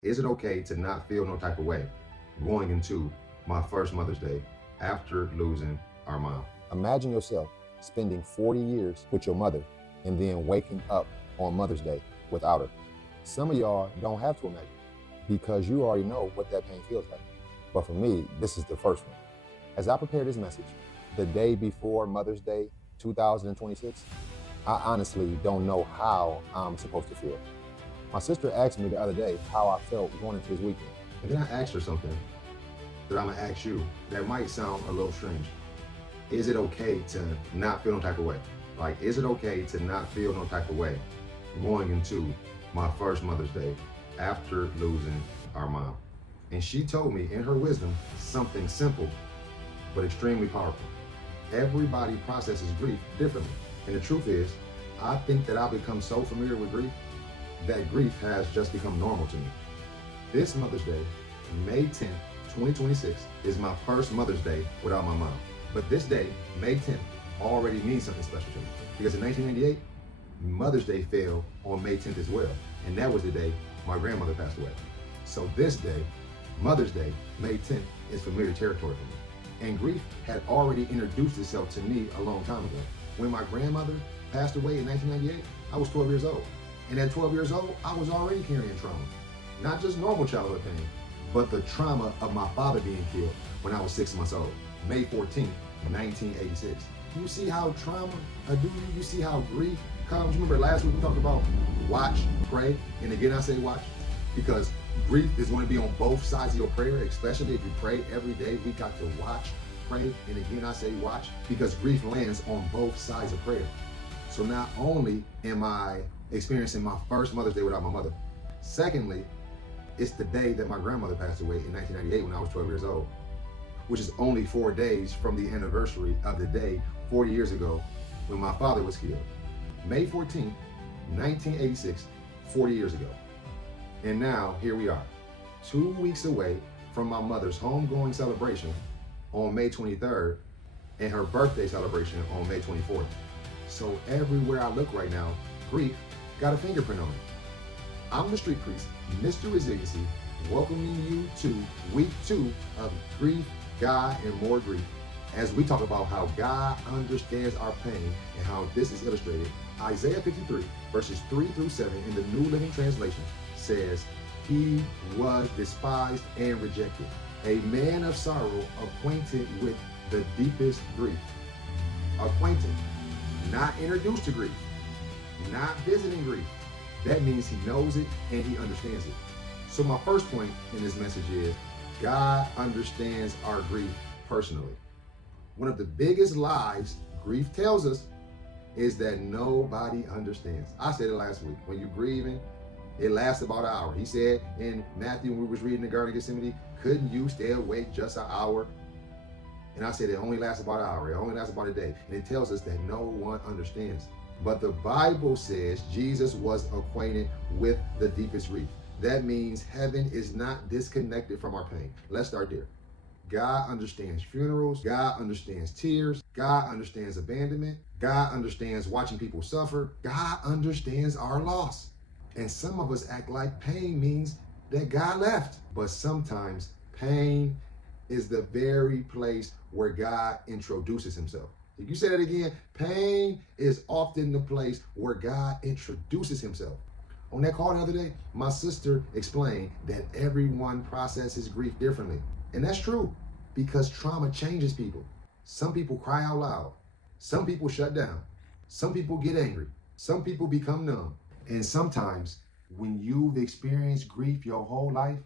Is it okay to not feel no type of way going into my first Mother's Day after losing our mom? Imagine yourself spending 40 years with your mother and then waking up on Mother's Day without her. Some of y'all don't have to imagine because you already know what that pain feels like. But for me, this is the first one. As I prepare this message, the day before Mother's Day 2026, I honestly don't know how I'm supposed to feel. My sister asked me the other day how I felt going into this weekend. And then I asked her something that I'm gonna ask you that might sound a little strange. Is it okay to not feel no type of way? Like, is it okay to not feel no type of way going into my first Mother's Day after losing our mom? And she told me in her wisdom something simple but extremely powerful. Everybody processes grief differently. And the truth is, I think that I've become so familiar with grief that grief has just become normal to me. This Mother's Day, May 10th, 2026, is my first Mother's Day without my mom. But this day, May 10th, already means something special to me. Because in 1998, Mother's Day fell on May 10th as well. And that was the day my grandmother passed away. So this day, Mother's Day, May 10th, is familiar territory for me. And grief had already introduced itself to me a long time ago. When my grandmother passed away in 1998, I was 12 years old. And at 12 years old, I was already carrying trauma. Not just normal childhood pain, but the trauma of my father being killed when I was 6 months old, May 14th, 1986. You see how trauma do you see how grief comes? Remember last week we talked about watch, pray, and again I say watch, because grief is going to be on both sides of your prayer, especially if you pray every day. We got to watch, pray, and again I say watch, because grief lands on both sides of prayer. So not only am I experiencing my first Mother's Day without my mother, secondly, it's the day that my grandmother passed away in 1998 when I was 12 years old, which is only 4 days from the anniversary of the day 40 years ago when my father was killed. May 14th, 1986, 40 years ago. And now here we are, 2 weeks away from my mother's homegoing celebration on May 23rd and her birthday celebration on May 24th. So everywhere I look right now, grief got a fingerprint on it. I'm the Street Priest, Mr. Resiliency, welcoming you to week 2 of Grief, God, and More Grief, as we talk about how God understands our pain and how this is illustrated. Isaiah 53, verses 3 through 7 in the New Living Translation says, "He was despised and rejected, a man of sorrow, acquainted with the deepest grief." Acquainted, not introduced to grief, not visiting grief. That means he knows it and he understands it. So my first point in this message is, God understands our grief personally. One of the biggest lies grief tells us is that nobody understands. I said it last week, when you're grieving, it lasts about an hour. He said in Matthew, when we was reading the Garden of Gethsemane, couldn't you stay awake just an hour? And I said it only lasts about an hour, it only lasts about a day. And it tells us that no one understands. But the Bible says Jesus was acquainted with the deepest grief. That means heaven is not disconnected from our pain. Let's start there. God understands funerals. God understands tears. God understands abandonment. God understands watching people suffer. God understands our loss. And some of us act like pain means that God left. But sometimes pain is the very place where God introduces himself. If you say that again, pain is often the place where God introduces himself. On that call the other day, my sister explained that everyone processes grief differently. And that's true, because trauma changes people. Some people cry out loud. Some people shut down. Some people get angry. Some people become numb. And sometimes when you've experienced grief your whole life,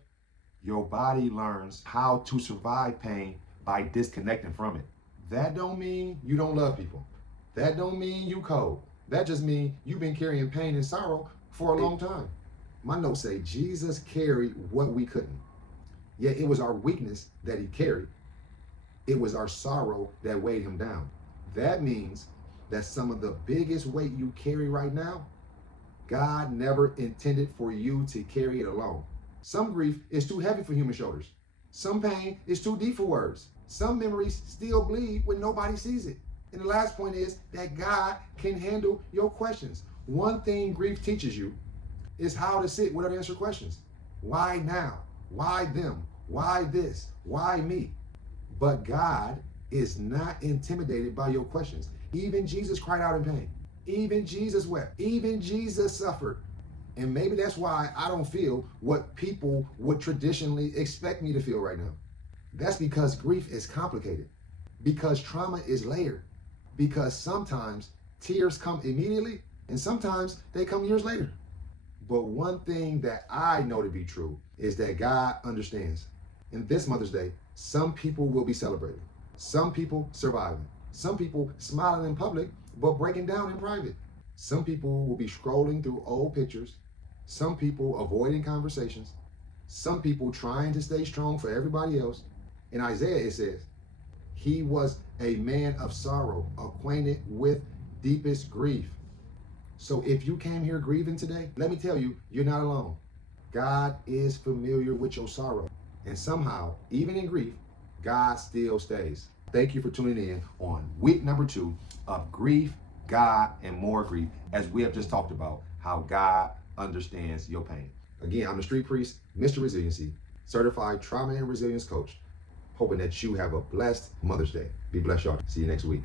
your body learns how to survive pain by disconnecting from it. That don't mean you don't love people. That don't mean you cold. That just means you've been carrying pain and sorrow for a long time. My notes say Jesus carried what we couldn't. Yet it was our weakness that he carried. It was our sorrow that weighed him down. That means that some of the biggest weight you carry right now, God never intended for you to carry it alone. Some grief is too heavy for human shoulders. Some pain is too deep for words. Some memories still bleed when nobody sees it. And the last point is that God can handle your questions. One thing grief teaches you is how to sit with unanswered questions. Why now? Why them? Why this? Why me? But God is not intimidated by your questions. Even Jesus cried out in pain. Even Jesus wept. Even Jesus suffered. And maybe that's why I don't feel what people would traditionally expect me to feel right now. That's because grief is complicated. Because trauma is layered. Because sometimes tears come immediately and sometimes they come years later. But one thing that I know to be true is that God understands. In this Mother's Day, some people will be celebrating. Some people surviving. Some people smiling in public, but breaking down in private. Some people will be scrolling through old pictures. Some people avoiding conversations. Some people trying to stay strong for everybody else. In Isaiah, it says, he was a man of sorrow, acquainted with deepest grief. So if you came here grieving today, let me tell you, you're not alone. God is familiar with your sorrow. And somehow, even in grief, God still stays. Thank you for tuning in on week number 2 of Grief, God, and More Grief, as we have just talked about how God understands your pain. Again, I'm the Street Priest, Mr. Resiliency, certified trauma and resilience coach, hoping that you have a blessed Mother's Day. Be blessed, y'all. See you next week.